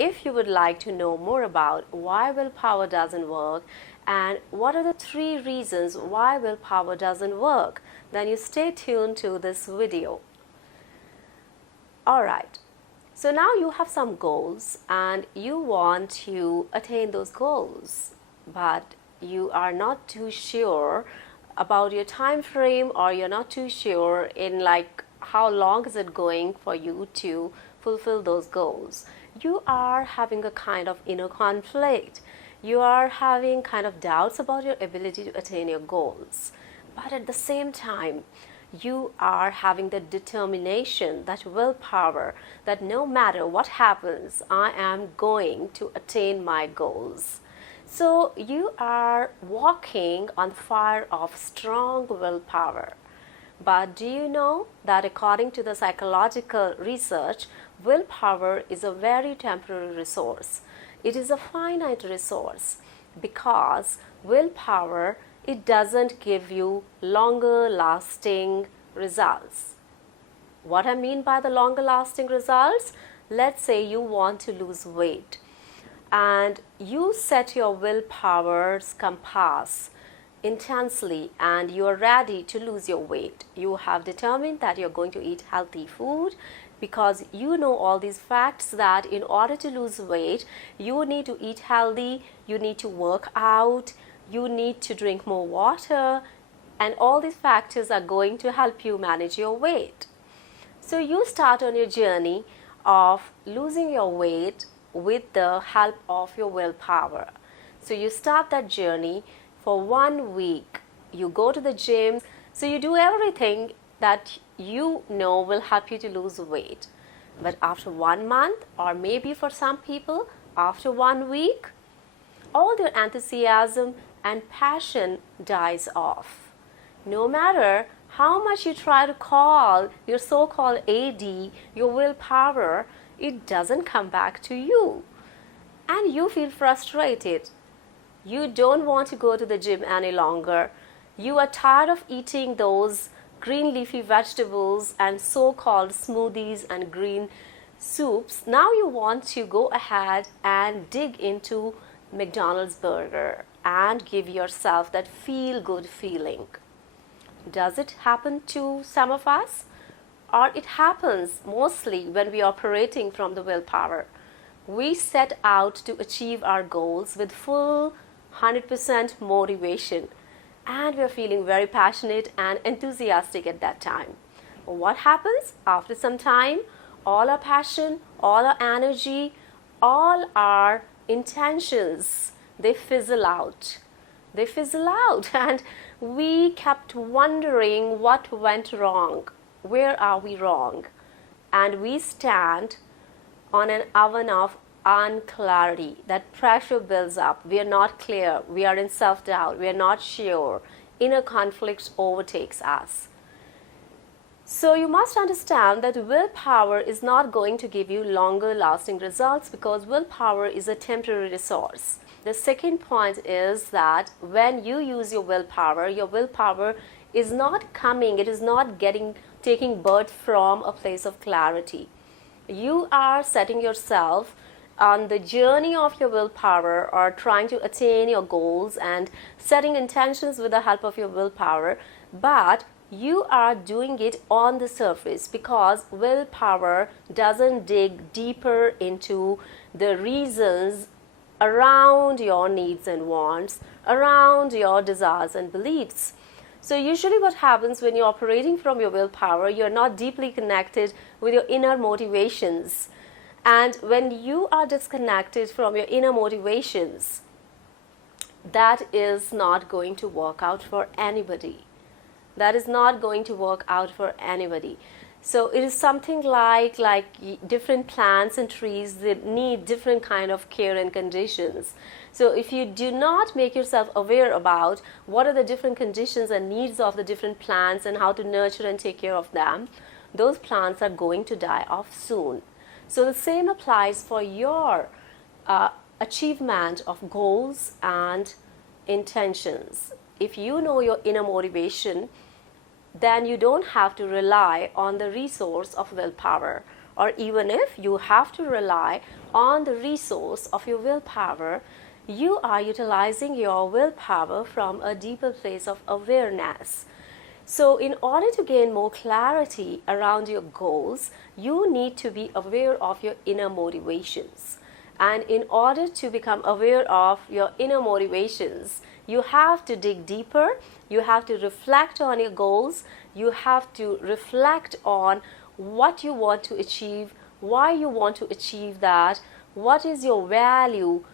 if you would like to know more about why willpower doesn't work and what are the 3 reasons why willpower doesn't work, then you stay tuned to this video. Alright, so now you have some goals and you want to attain those goals, but you are not too sure about your time frame, or you're not too sure in like how long is it going for you to fulfill those goals. You are having a kind of inner conflict. You are having kind of doubts about your ability to attain your goals. But at the same time, you are having the determination, that willpower, that no matter what happens, I am going to attain my goals. So you are walking on fire of strong willpower. But do you know that according to the psychological research, willpower is a very temporary resource. It is a finite resource because willpower, it doesn't give you longer lasting results. What I mean by the longer lasting results, let's say you want to lose weight and you set your willpower's compass intensely and you are ready to lose your weight. You have determined that you're going to eat healthy food because you know all these facts that in order to lose weight, you need to eat healthy, you need to work out, you need to drink more water, and all these factors are going to help you manage your weight. So you start on your journey of losing your weight with the help of your willpower. So you start that journey for 1 week. You go to the gym, so you do everything that you know will help you to lose weight. But after 1 month, or maybe for some people after 1 week, all their enthusiasm and passion dies off. No matter how much you try to call your so-called AD, your willpower, it doesn't come back to you. And you feel frustrated. You don't want to go to the gym any longer. You are tired of eating those green leafy vegetables and so-called smoothies and green soups. Now you want to go ahead and dig into McDonald's burger and give yourself that feel-good feeling. Does it happen to some of us? Or it happens mostly when we are operating from the willpower. We set out to achieve our goals with full 100% motivation, and we're feeling very passionate and enthusiastic at that time. What happens after some time? All our passion, all our energy, all our intentions, they fizzle out. They fizzle out, and we kept wondering what went wrong. Where are we wrong? And we stand on an oven of unclarity. That pressure builds up. We are not clear. We are in self-doubt. We are not sure. Inner conflict overtakes us. So you must understand that willpower is not going to give you longer lasting results because willpower is a temporary resource. The second point is that when you use your willpower is not coming, it is not taking birth from a place of clarity. You are setting yourself on the journey of your willpower or trying to attain your goals and setting intentions with the help of your willpower, but you are doing it on the surface because willpower doesn't dig deeper into the reasons around your needs and wants, around your desires and beliefs. So usually what happens when you're operating from your willpower, you're not deeply connected with your inner motivations. And when you are disconnected from your inner motivations, that is not going to work out for anybody. That is not going to work out for anybody. So it is something like different plants and trees that need different kind of care and conditions. So if you do not make yourself aware about what are the different conditions and needs of the different plants and how to nurture and take care of them, those plants are going to die off soon. So the same applies for your achievement of goals and intentions. If you know your inner motivation, then you don't have to rely on the resource of willpower or even if you have to rely on the resource of your willpower, you are utilizing your willpower from a deeper place of awareness. So in order to gain more clarity around your goals, you need to be aware of your inner motivations. And in order to become aware of your inner motivations, you have to dig deeper, you have to reflect on your goals, you have to reflect on what you want to achieve, why you want to achieve that, what is your value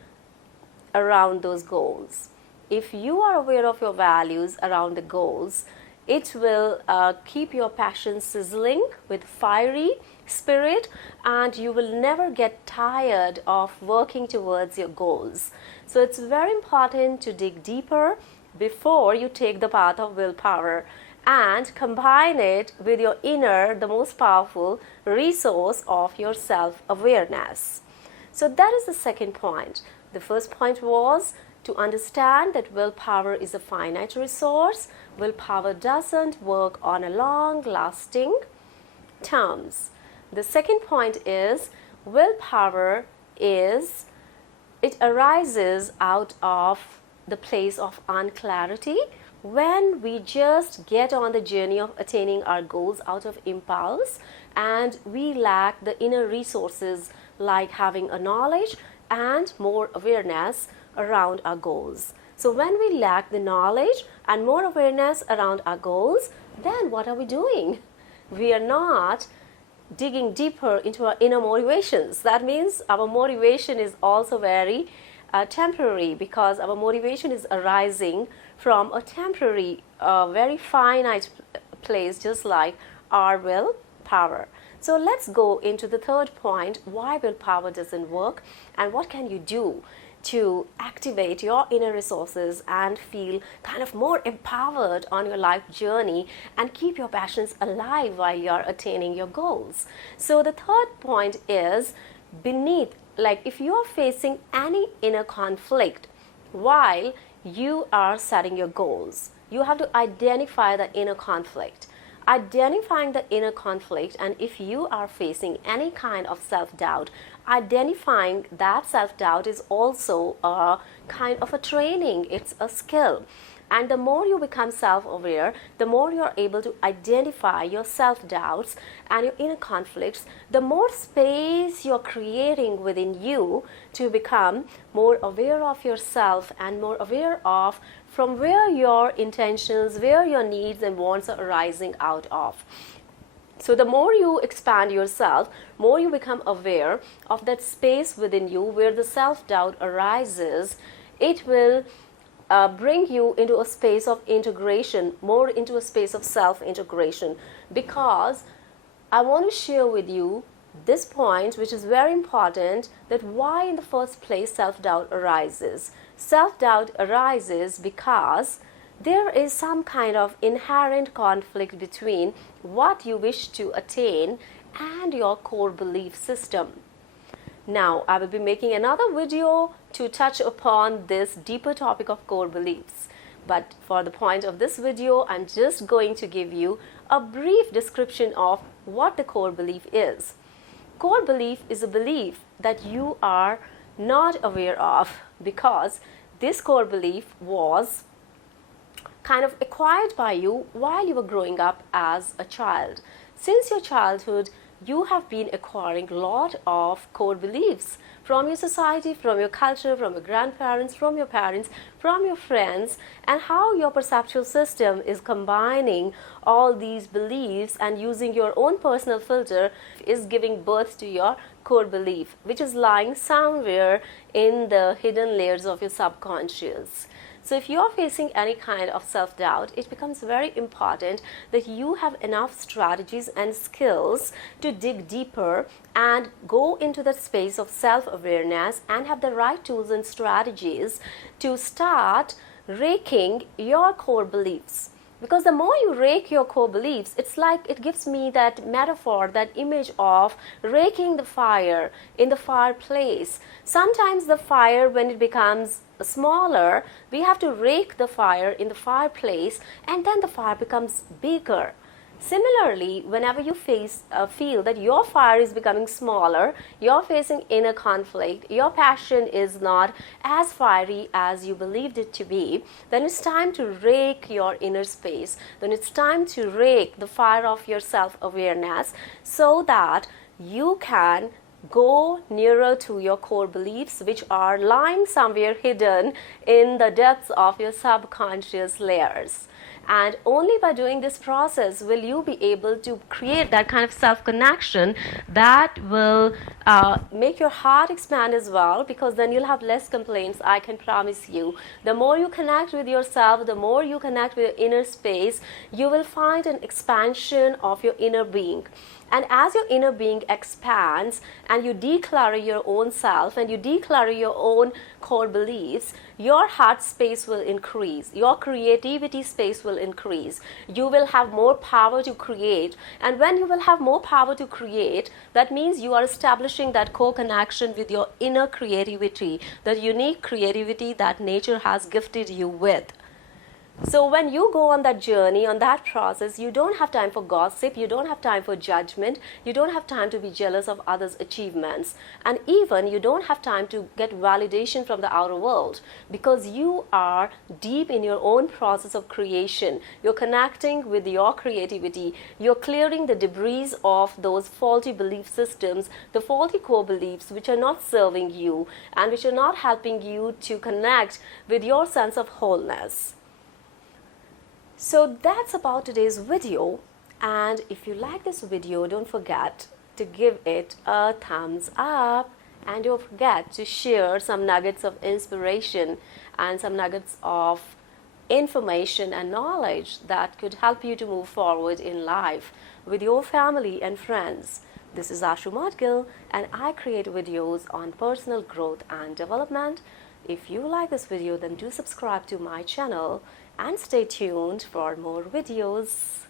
around those goals. If you are aware of your values around the goals, it will keep your passion sizzling with fiery spirit, and you will never get tired of working towards your goals. So it's very important to dig deeper before you take the path of willpower and combine it with your inner, the most powerful resource of your self-awareness. So that is the second point. The first point was to understand that willpower is a finite resource. Willpower doesn't work on a long-lasting terms. The second point is willpower it arises out of the place of unclarity when we just get on the journey of attaining our goals out of impulse and we lack the inner resources like having a knowledge and more awareness around our goals. So when we lack the knowledge and more awareness around our goals, then what are we doing? We are not digging deeper into our inner motivations. That means our motivation is also very temporary, because our motivation is arising from a temporary, very finite place, just like our willpower. So let's go into the third point, why willpower doesn't work and what can you do to activate your inner resources and feel kind of more empowered on your life journey and keep your passions alive while you're attaining your goals. So the third point is if you are facing any inner conflict while you are setting your goals, you have to identify the inner conflict. Identifying the inner conflict, and if you are facing any kind of self-doubt, identifying that self-doubt is also a kind of a training, it's a skill. And the more you become self-aware, the more you're able to identify your self-doubts and your inner conflicts, the more space you're creating within you to become more aware of yourself and more aware of from where your intentions, where your needs and wants are arising out of. So the more you expand yourself, more you become aware of that space within you where the self-doubt arises, it will bring you into a space of integration, more into a space of self-integration. Because I want to share with you this point, which is very important, that why in the first place self-doubt arises. Self-doubt arises because there is some kind of inherent conflict between what you wish to attain and your core belief system. Now, I will be making another video to touch upon this deeper topic of core beliefs. But for the point of this video, I'm just going to give you a brief description of what the core belief is. Core belief is a belief that you are not aware of, because this core belief was kind of acquired by you while you were growing up as a child. Since your childhood, you have been acquiring a lot of core beliefs from your society, from your culture, from your grandparents, from your parents, from your friends, and how your perceptual system is combining all these beliefs and using your own personal filter is giving birth to your core belief, which is lying somewhere in the hidden layers of your subconscious. So if you are facing any kind of self-doubt, it becomes very important that you have enough strategies and skills to dig deeper and go into that space of self-awareness and have the right tools and strategies to start raking your core beliefs. Because the more you rake your core beliefs, it's like it gives me that metaphor, that image of raking the fire in the fireplace. Sometimes the fire, when it becomes smaller, we have to rake the fire in the fireplace, and then the fire becomes bigger. Similarly, whenever you feel that your fire is becoming smaller, you're facing inner conflict, your passion is not as fiery as you believed it to be, then it's time to rake your inner space. Then it's time to rake the fire of your self-awareness so that you can go nearer to your core beliefs, which are lying somewhere hidden in the depths of your subconscious layers. And only by doing this process will you be able to create that kind of self-connection that will make your heart expand as well, because then you'll have less complaints, I can promise you. The more you connect with yourself, the more you connect with your inner space, you will find an expansion of your inner being. And as your inner being expands and you declutter your own self and you declutter your own core beliefs, your heart space will increase, your creativity space will increase. You will have more power to create. And when you will have more power to create, that means you are establishing that co-connection with your inner creativity, the unique creativity that nature has gifted you with. So when you go on that journey, on that process, you don't have time for gossip, you don't have time for judgment, you don't have time to be jealous of others' achievements, and even you don't have time to get validation from the outer world, because you are deep in your own process of creation. You're connecting with your creativity, you're clearing the debris of those faulty belief systems, the faulty core beliefs which are not serving you and which are not helping you to connect with your sense of wholeness. So that's about today's video, and if you like this video, don't forget to give it a thumbs up, and don't forget to share some nuggets of inspiration and some nuggets of information and knowledge that could help you to move forward in life with your family and friends. This is Ashoo, and I create videos on personal growth and development. If you like this video, then do subscribe to my channel and stay tuned for more videos.